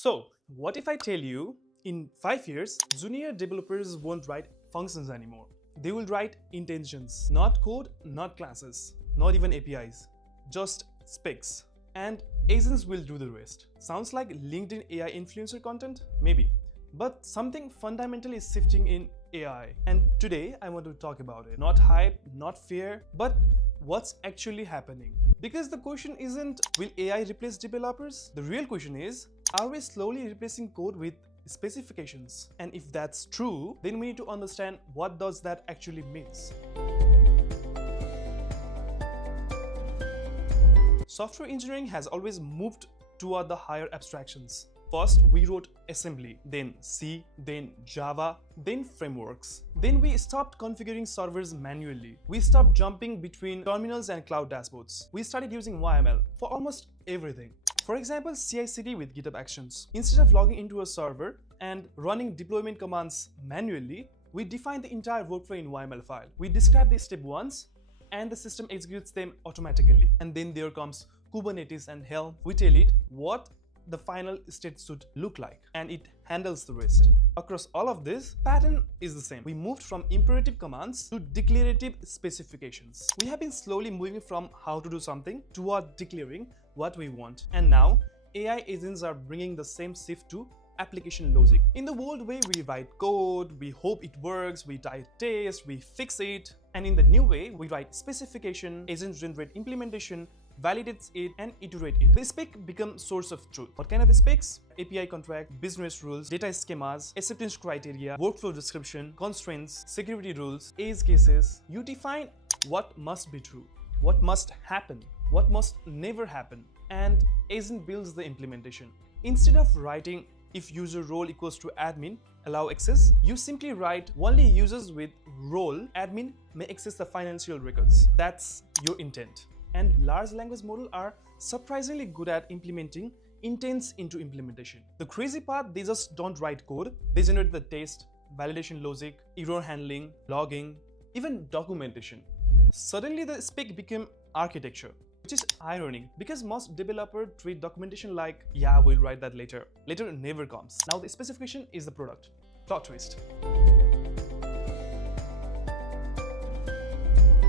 So, what if I tell you in 5 years, junior developers won't write functions anymore? They will write intentions, not code, not classes, not even APIs, just specs. And agents will do the rest. Sounds like LinkedIn AI influencer content? Maybe. But something fundamental is shifting in AI. And today I want to talk about it. Not hype, not fear, but what's actually happening. Because the question isn't, will AI replace developers? The real question is, are we slowly replacing code with specifications? And if that's true, then we need to understand what does that actually means. Software engineering has always moved toward the higher abstractions. First, we wrote assembly, then C, then Java, then frameworks. Then we stopped configuring servers manually. We stopped jumping between terminals and cloud dashboards. We started using YML for almost everything. For example, CI/CD with GitHub Actions. Instead of logging into a server and running deployment commands manually, we define the entire workflow in YML file. We describe the step once, and the system executes them automatically. And then there comes Kubernetes and Helm. We tell it what the final state should look like, and it handles the rest. Across all of this, pattern is the same. We moved from imperative commands to declarative specifications. We have been slowly moving from how to do something toward declaring what we want. And now, AI agents are bringing the same shift to application logic. In the old way, we write code, we hope it works, we type tests, we fix it. And in the new way, we write specification, agents generate implementation, validates it, and iterate it. The spec becomes source of truth. What kind of specs? API contract, business rules, data schemas, acceptance criteria, workflow description, constraints, security rules, edge cases. You define what must be true, what must happen, what must never happen, and agent builds the implementation. Instead of writing if user role equals to admin, allow access, you simply write only users with role admin may access the financial records. That's your intent. And large language models are surprisingly good at implementing intents into implementation. The crazy part, they just don't write code. They generate the test, validation logic, error handling, logging, even documentation. Suddenly the spec became architecture, which is ironic because most developers treat documentation like, yeah, we'll write that later. Later never comes. Now the specification is the product. Plot twist.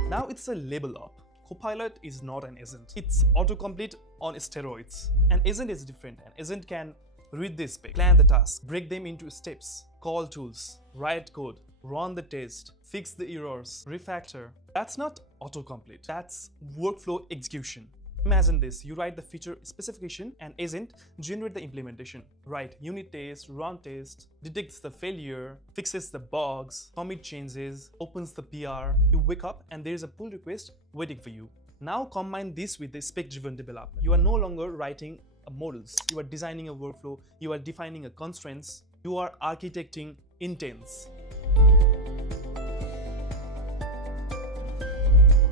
Now it's a label up. Copilot is not an agent. It's autocomplete on steroids. An agent is different. An agent can read the spec, plan the task, break them into steps, call tools, write code, run the test, fix the errors, refactor. That's not autocomplete. That's workflow execution. Imagine this, you write the feature specification and agent generate the implementation. Write unit test, run test, detects the failure, fixes the bugs, commit changes, opens the PR. You wake up and there is a pull request waiting for you. Now combine this with the spec-driven development. You are no longer writing models. You are designing a workflow, you are defining a constraints, you are architecting intents.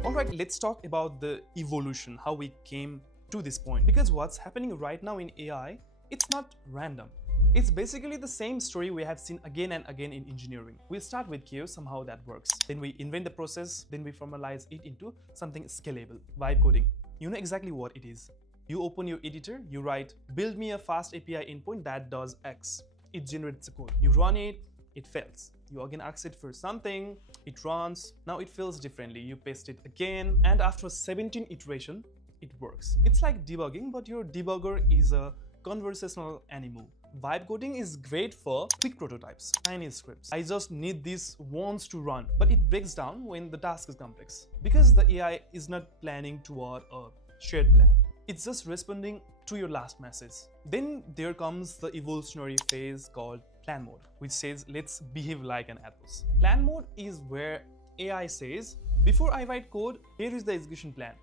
Alright, let's talk about the evolution, how we came to this point. Because what's happening right now in AI, it's not random. It's basically the same story we have seen again and again in engineering. We start with chaos, somehow that works. Then we invent the process, then we formalize it into something scalable, vibe coding. You know exactly what it is. You open your editor, you write, build me a fast API endpoint that does X. It generates the code. You run it, it fails. You again ask it for something, it runs, now it feels differently. You paste it again, and after 17 iterations, it works. It's like debugging, but your debugger is a conversational animal. Vibe coding is great for quick prototypes, tiny scripts. I just need this once to run, but it breaks down when the task is complex. Because the AI is not planning toward a shared plan. It's just responding to your last message. Then there comes the evolutionary phase called plan mode, which says let's behave like an adult. Plan mode is where AI says, before I write code, here is the execution plan.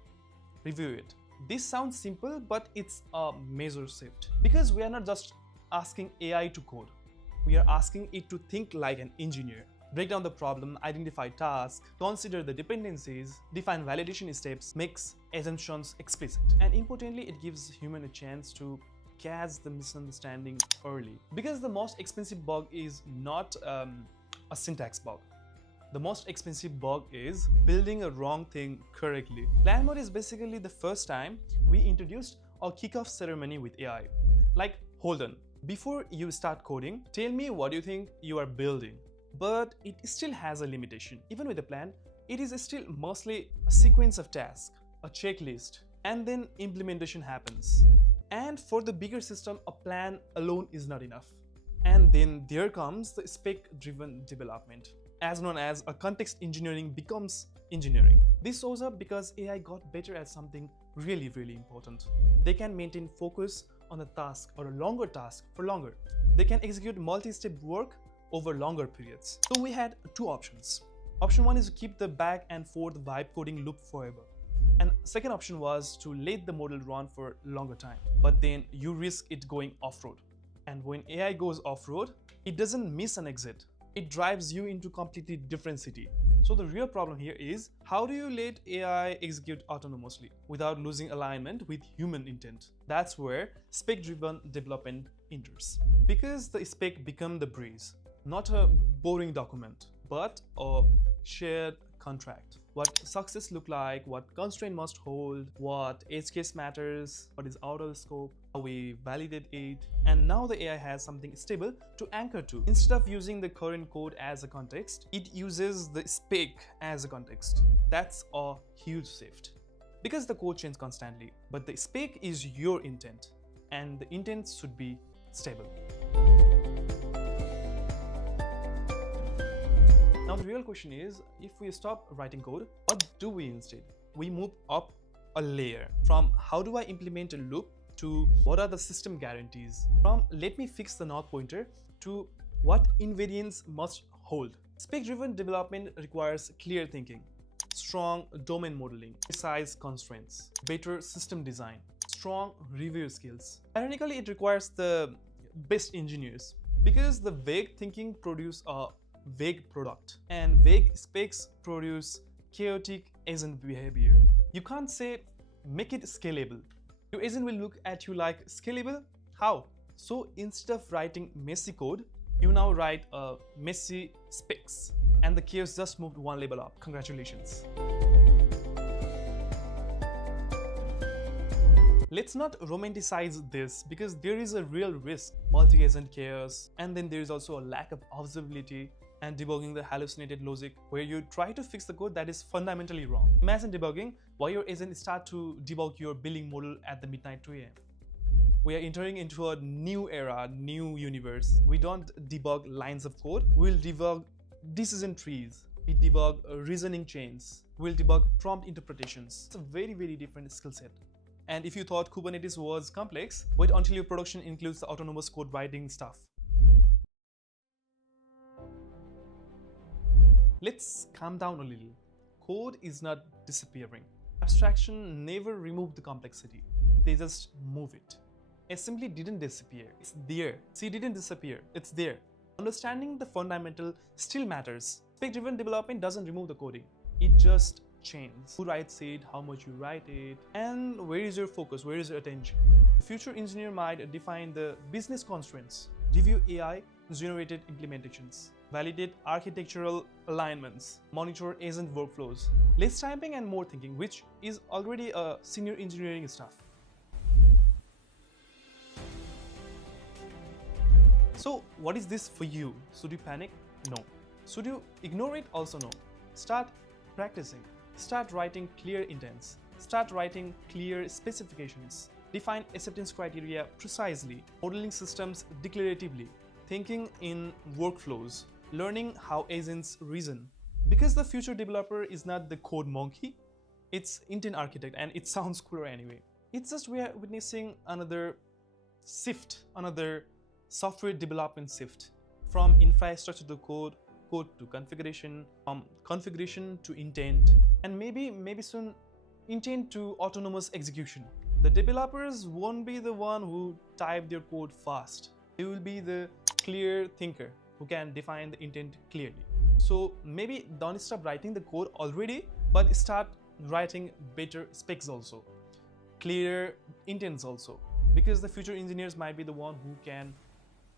Review it. This sounds simple, but it's a major shift. Because we are not just asking AI to code. We are asking it to think like an engineer. Break down the problem, identify tasks, consider the dependencies, define validation steps, makes assumptions explicit. And importantly, it gives human a chance to catch the misunderstanding early. Because the most expensive bug is not a syntax bug. The most expensive bug is building a wrong thing correctly. Plan mode is basically the first time we introduced a kickoff ceremony with AI. Like, hold on, Before you start coding, tell me what you think you are building. But it still has a limitation. Even with a plan, it is still mostly a sequence of tasks, a checklist, and then implementation happens. And for the bigger system, a plan alone is not enough. And then there comes the spec-driven development, as known as a context engineering becomes engineering. This shows up because AI got better at something really important. They can maintain focus on a task or a longer task for longer. They can execute multi-step work over longer periods. So we had two options. Option one is to keep the back and forth vibe coding loop forever. And second option was to let the model run for longer time. But then you risk it going off-road. And when AI goes off-road, it doesn't miss an exit. It drives you into completely different city. So the real problem here is, how do you let AI execute autonomously without losing alignment with human intent? That's where spec-driven development enters. Because the spec become the breeze, not a boring document, but a shared contract. What success look like, what constraint must hold, what edge case matters, what is out of scope, how we validate it, and now the AI has something stable to anchor to. Instead of using the current code as a context, it uses the spec as a context. That's a huge shift. Because the code changes constantly, but the spec is your intent, and the intent should be stable. Now the real question is, if we stop writing code, what do we instead? We move up a layer from how do I implement a loop to what are the system guarantees, from let me fix the north pointer to what invariants must hold. Spec-driven development requires clear thinking, strong domain modeling, precise constraints, better system design, strong review skills. Ironically, it requires the best engineers, because the vague thinking produces a vague product and vague specs produce chaotic agent behavior. You can't say make it scalable. Your agent will look at you like, scalable? How? So instead of writing messy code, you now write a messy specs, and the chaos just moved one level up. Congratulations. Let's not romanticize this, because there is a real risk, multi-agent chaos, and then there is also a lack of observability and debugging the hallucinated logic where you try to fix the code that is fundamentally wrong. Imagine debugging while your agent starts to debug your billing model at the midnight 2 a.m. We are entering into a new era, new universe. We don't debug lines of code, we'll debug decision trees. We debug reasoning chains. We'll debug prompt interpretations. It's a very different skill set. And if you thought Kubernetes was complex, wait until your production includes the autonomous code writing stuff. Let's calm down a little. Code is not disappearing. Abstraction never removed the complexity. They just move it. Assembly didn't disappear. It's there. C didn't disappear. It's there. Understanding the fundamental still matters. Spec-driven development doesn't remove the coding. It just changes. Who writes it, how much you write it, and where is your focus, where is your attention. The future engineer might define the business constraints, review AI-generated implementations, validate architectural alignments, monitor agent workflows, less typing and more thinking, which is already a senior engineering stuff. So what is this for you? Should you panic? No. Should you ignore it? Also no. Start practicing. Start writing clear intents. Start writing clear specifications. Define acceptance criteria precisely. Modeling systems declaratively. Thinking in workflows. Learning how agents reason. Because the future developer is not the code monkey, it's intent architect, and it sounds cooler anyway. It's just we are witnessing another shift, another software development shift. From infrastructure to code, code to configuration, from configuration to intent, and maybe soon intent to autonomous execution. The developers won't be the one who type their code fast. They will be the clear thinker who can define the intent clearly. So maybe don't stop writing the code already, but start writing better specs also, clear intents also, because the future engineers might be the one who can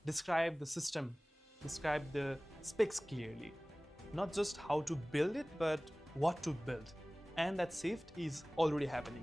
describe the system, describe the specs clearly, not just how to build it, but what to build. And that shift is already happening.